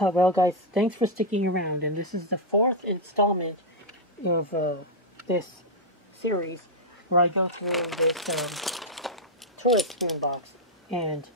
Well guys, thanks for sticking around, and this is the 4th installment of this series where I go through this tourist spoon box, and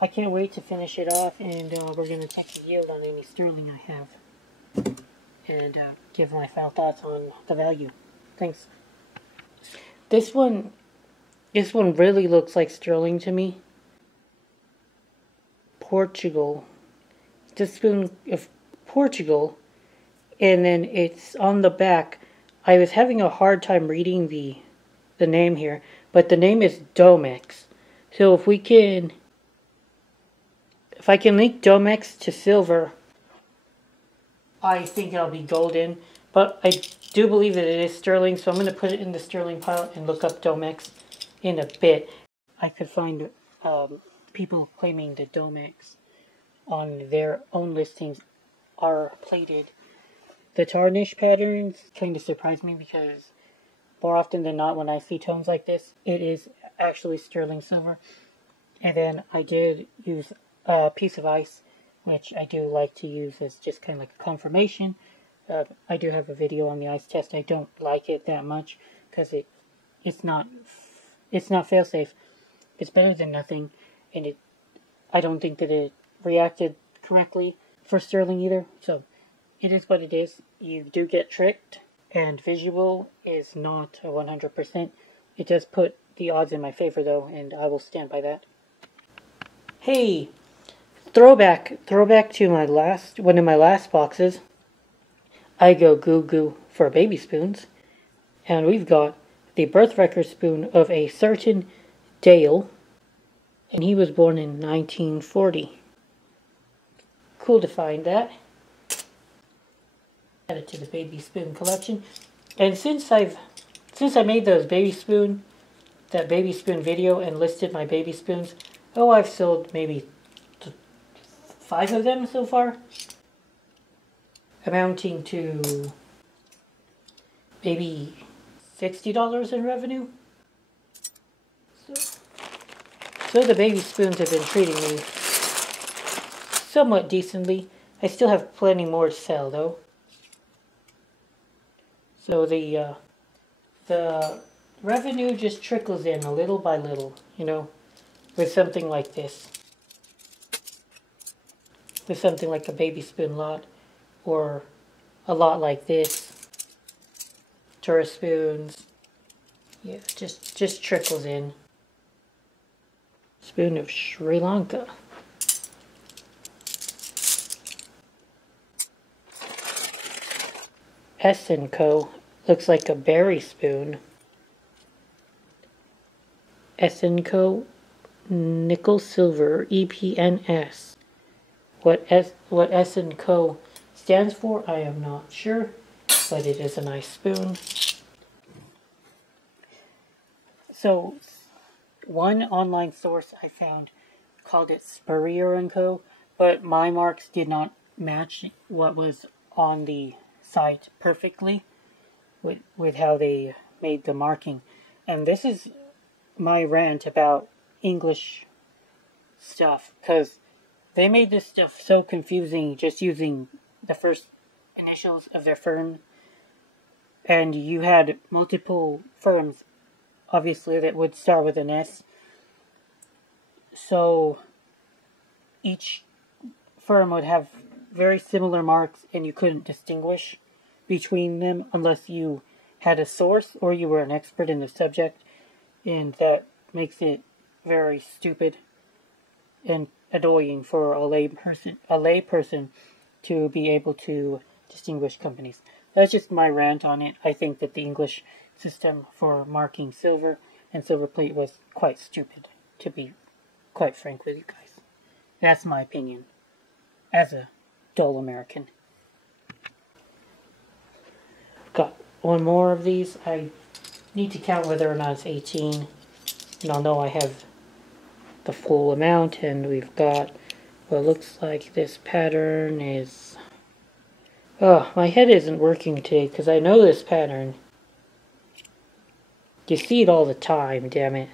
I can't wait to finish it off, and we're going to check the yield on any sterling I have, and give my final thoughts on the value. Thanks. This one really looks like sterling to me. Portugal. The spoon of Portugal, and then it's on the back. I was having a hard time reading the name here, but the name is Domex. So if I can link Domex to silver, I think it'll be golden. But I do believe that it is sterling, so I'm going to put it in the sterling pile and look up Domex in a bit. I could find people claiming that Domex on their own listings are plated. The tarnish patterns kind of surprise me because more often than not when I see tones like this, it is actually sterling silver. And then I did use a piece of ice, which I do like to use as just kind of like a confirmation. I do have a video on the ice test. I don't like it that much because it's not fail-safe. It's better than nothing, and I don't think that it reacted correctly for sterling either, so it is what it is. You do get tricked, and visual is not a 100%. It does put the odds in my favor though, and I will stand by that. Hey, throwback to one of my last boxes. I go goo for baby spoons, and we've got the birth record spoon of a certain Dale, and he was born in 1940. Cool to find that. Add it to the baby spoon collection. And since I made that baby spoon video and listed my baby spoons, I've sold maybe 5 of them so far, amounting to maybe $60 in revenue. So the baby spoons have been treating me somewhat decently. I still have plenty more to sell though. So the revenue just trickles in a little by little, with something like this. With something like a baby spoon lot, or a lot like this. Tourist spoons. Yeah, just trickles in. Spoon of Sri Lanka. S&Co. Looks like a berry spoon. S&Co. Nickel Silver EPNS. What S&Co. stands for, I am not sure, but it is a nice spoon. So, one online source I found called it Spurrier & Co., but my marks did not match what was on the site perfectly with how they made the marking. And this is my rant about English stuff, because they made this stuff so confusing just using the first initials of their firm, and you had multiple firms, obviously, that would start with an S. So each firm would have very similar marks, and you couldn't distinguish between them unless you had a source or you were an expert in the subject, and that makes it very stupid and annoying for a layperson to be able to distinguish companies. That's just my rant on it. I think that the English system for marking silver and silver plate was quite stupid, to be quite frank with you guys. That's my opinion as a dull American. Got one more of these. I need to count whether or not it's 18, and I'll know I have the full amount. And we've got what looks like this pattern is... Oh, my head isn't working today because I know this pattern. You see it all the time, damn it.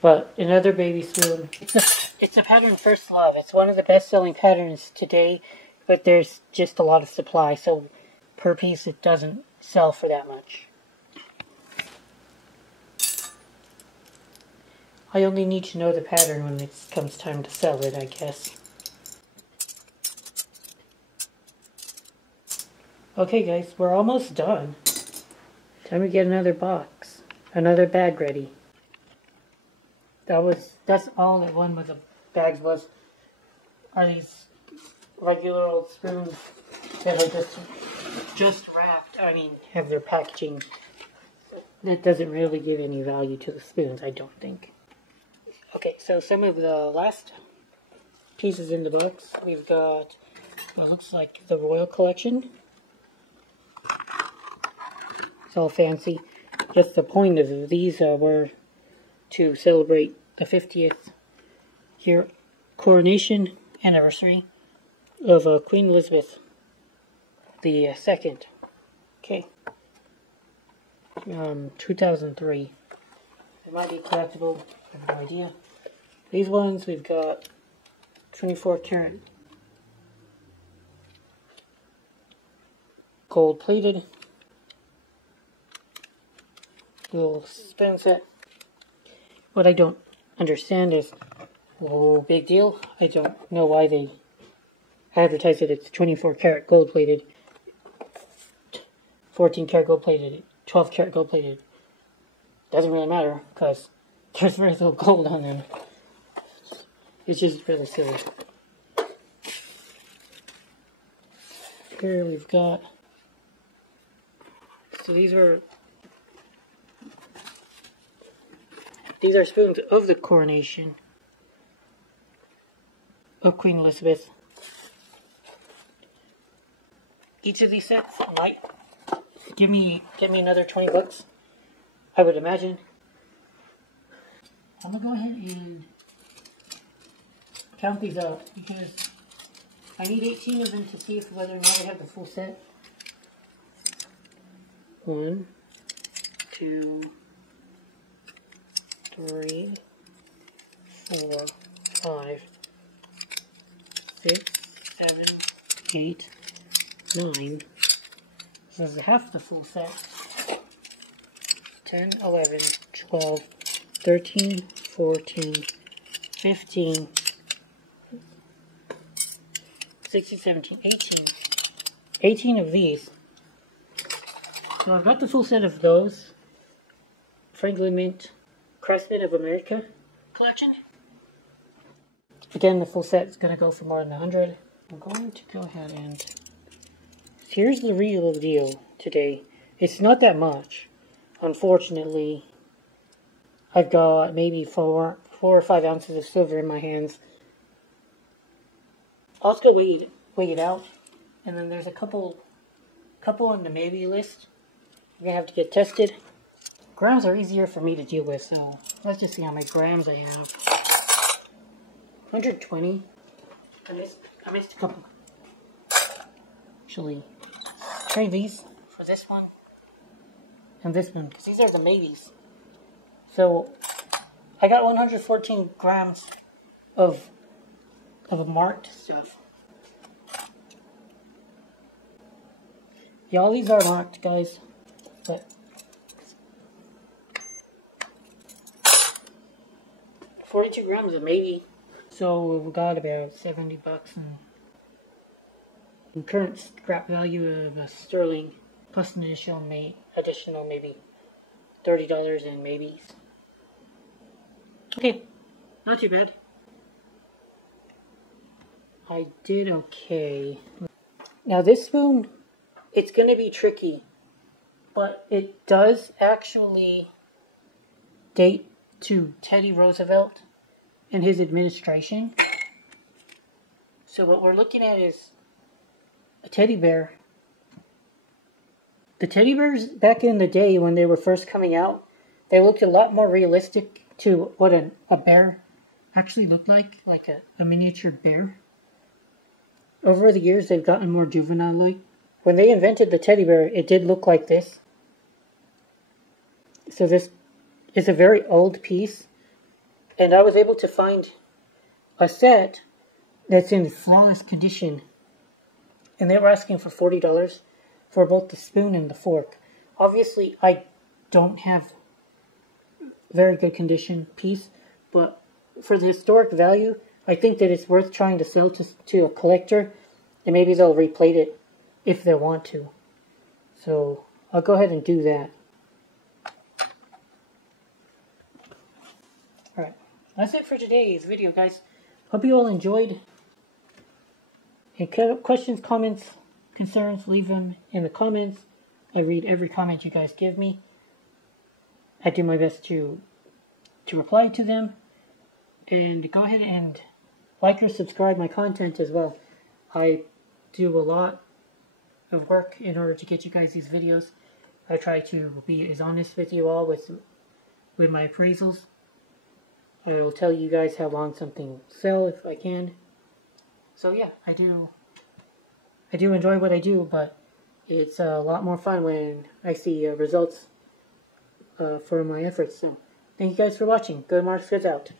But another baby spoon. It's It's a pattern First Love. It's one of the best-selling patterns today, but there's just a lot of supply, so per piece it doesn't sell for that much. I only need to know the pattern when it comes time to sell it, I guess. Okay guys, we're almost done. Time to get another box. Another bag ready. That's all that one of the bags was. Are these regular old spoons that are just wrapped, have their packaging. That doesn't really give any value to the spoons, I don't think. Okay, so some of the last pieces in the box. We've got what looks like the Royal Collection. It's all fancy. Just the point of these were to celebrate the 50th year coronation anniversary of Queen Elizabeth the Second. Okay. 2003. It might be collectible. I have no idea. These ones we've got 24 karat gold plated. Little spoon set. What I don't understand is, oh, big deal. I don't know why they advertise it. It's 24 karat gold plated, 14 karat gold plated, 12 karat gold plated. Doesn't really matter because there's very little gold on them. It's just really silly. Here we've got, so these are spoons of the coronation of Queen Elizabeth. Each of these sets might give me another 20 bucks, I would imagine. I'm gonna go ahead and count these out because I need 18 of them to see if whether or not I have the full set. 1, 2, 3, 4, 5, 6, 7, 8, 9. This is half the full set. 10, 11, 12, 13, 14, 15, 16, 17, 18. 18 of these. So I've got the full set of those. Franklin Mint Craftsman of America collection. Again, the full set is going to go for more than 100. I'm going to go ahead and... Here's the real deal today. It's not that much. Unfortunately, I've got maybe 4 or 5 ounces of silver in my hands. I'll just go weigh it out. And then there's a couple on the maybe list. I'm going to have to get tested. Grams are easier for me to deal with, so let's just see how many grams I have. 120. I missed a couple. Actually, trade these for this one and this one, because these are the maybes. So I got 114 grams of marked stuff. Yeah, all these are marked, guys, but 42 grams of maybe. So we've got about 70 bucks in current scrap value of sterling, plus an additional maybe $30 in maybes. Okay, not too bad. I did okay. Now this spoon, it's going to be tricky, but it does actually date to Teddy Roosevelt and his administration. So what we're looking at is a teddy bear. The teddy bears back in the day when they were first coming out, they looked a lot more realistic to what a bear actually looked like a miniature bear. Over the years, they've gotten more juvenile-like. When they invented the teddy bear, it did look like this. So this is a very old piece. And I was able to find a set that's in flawless condition, and they were asking for $40 for both the spoon and the fork. Obviously, I don't have very good condition piece, but for the historic value, I think that it's worth trying to sell to a collector, and maybe they'll replate it if they want to. So I'll go ahead and do that. Alright, that's it for today's video, guys. Hope you all enjoyed. And questions, comments, concerns, leave them in the comments. I read every comment you guys give me. I do my best to reply to them. And go ahead and like or subscribe my content as well. I do a lot of work in order to get you guys these videos. I try to be as honest with you all with my appraisals. I will tell you guys how long something will sell if I can. So yeah, I do enjoy what I do, but it's a lot more fun when I see results for my efforts. So thank you guys for watching. Good Marks, Goods out.